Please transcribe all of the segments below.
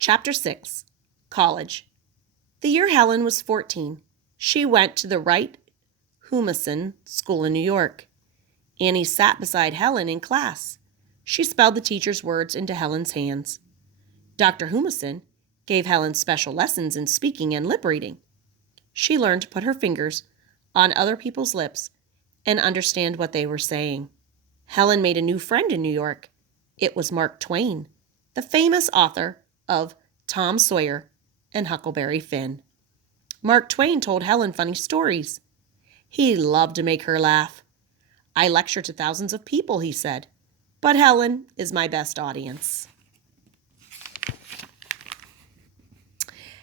Chapter 6, College. The year Helen was 14, she went to the Wright Humason School in New York. Annie sat beside Helen in class. She spelled the teacher's words into Helen's hands. Dr. Humason gave Helen special lessons in speaking and lip reading. She learned to put her fingers on other people's lips and understand what they were saying. Helen made a new friend in New York. It was Mark Twain, the famous author of Tom Sawyer and Huckleberry Finn. Mark Twain told Helen funny stories. He loved to make her laugh. I lecture to thousands of people, he said, but Helen is my best audience.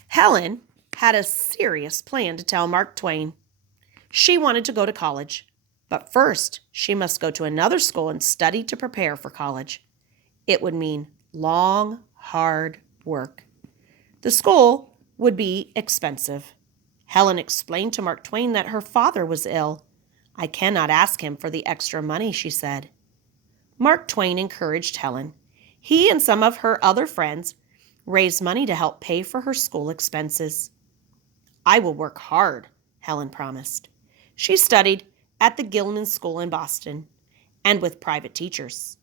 Helen had a serious plan to tell Mark Twain. She wanted to go to college, but first she must go to another school and study to prepare for college. It would mean long, hard work. The school would be expensive. Helen explained to Mark Twain that her father was ill. I cannot ask him for the extra money, she said. Mark Twain encouraged Helen. He and some of her other friends raised money to help pay for her school expenses. I will work hard, Helen promised. She studied at the Gilman School in Boston and with private teachers.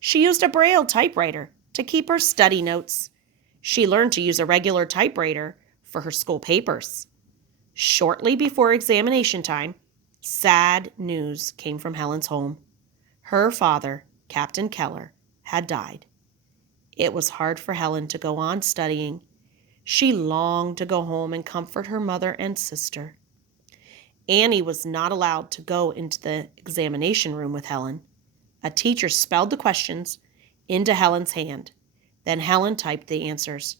She used a Braille typewriter to keep her study notes. She learned to use a regular typewriter for her school papers. Shortly before examination time, sad news came from Helen's home. Her father, Captain Keller, had died. It was hard for Helen to go on studying. She longed to go home and comfort her mother and sister. Annie was not allowed to go into the examination room with Helen. A teacher spelled the questions into Helen's hand. Then Helen typed the answers.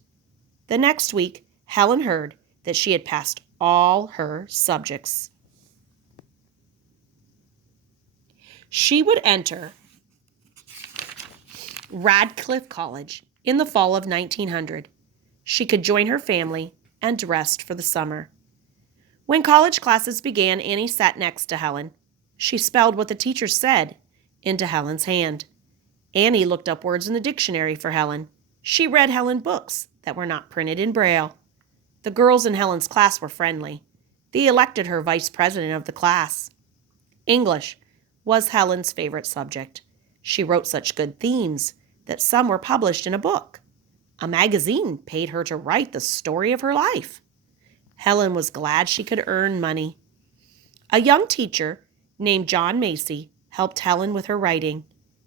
The next week, Helen heard that she had passed all her subjects. She would enter Radcliffe College in the fall of 1900. She could join her family and rest for the summer. When college classes began, Annie sat next to Helen. She spelled what the teacher said into Helen's hand. Annie looked up words in the dictionary for Helen. She read Helen books that were not printed in Braille. The girls in Helen's class were friendly. They elected her vice president of the class. English was Helen's favorite subject. She wrote such good themes that some were published in a book. A magazine paid her to write the story of her life. Helen was glad she could earn money. A young teacher named John Macy helped Helen with her writing.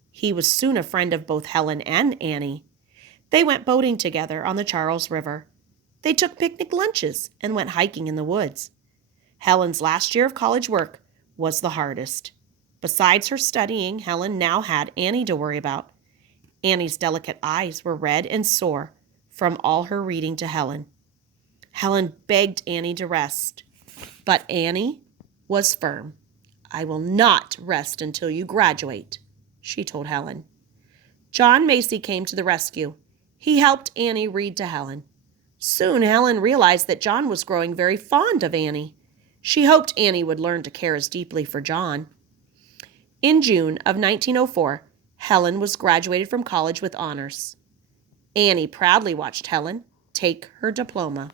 He was soon a friend of both Helen and Annie. They went boating together on the Charles River. They took picnic lunches and went hiking in the woods. Helen's last year of college work was the hardest. Besides her studying, Helen now had Annie to worry about. Annie's delicate eyes were red and sore from all her reading to Helen. Helen begged Annie to rest, but Annie was firm. I will not rest until you graduate, she told Helen. John Macy came to the rescue. He helped Annie read to Helen. Soon Helen realized that John was growing very fond of Annie. She hoped Annie would learn to care as deeply for John. In June of 1904, Helen was graduated from college with honors. Annie proudly watched Helen take her diploma.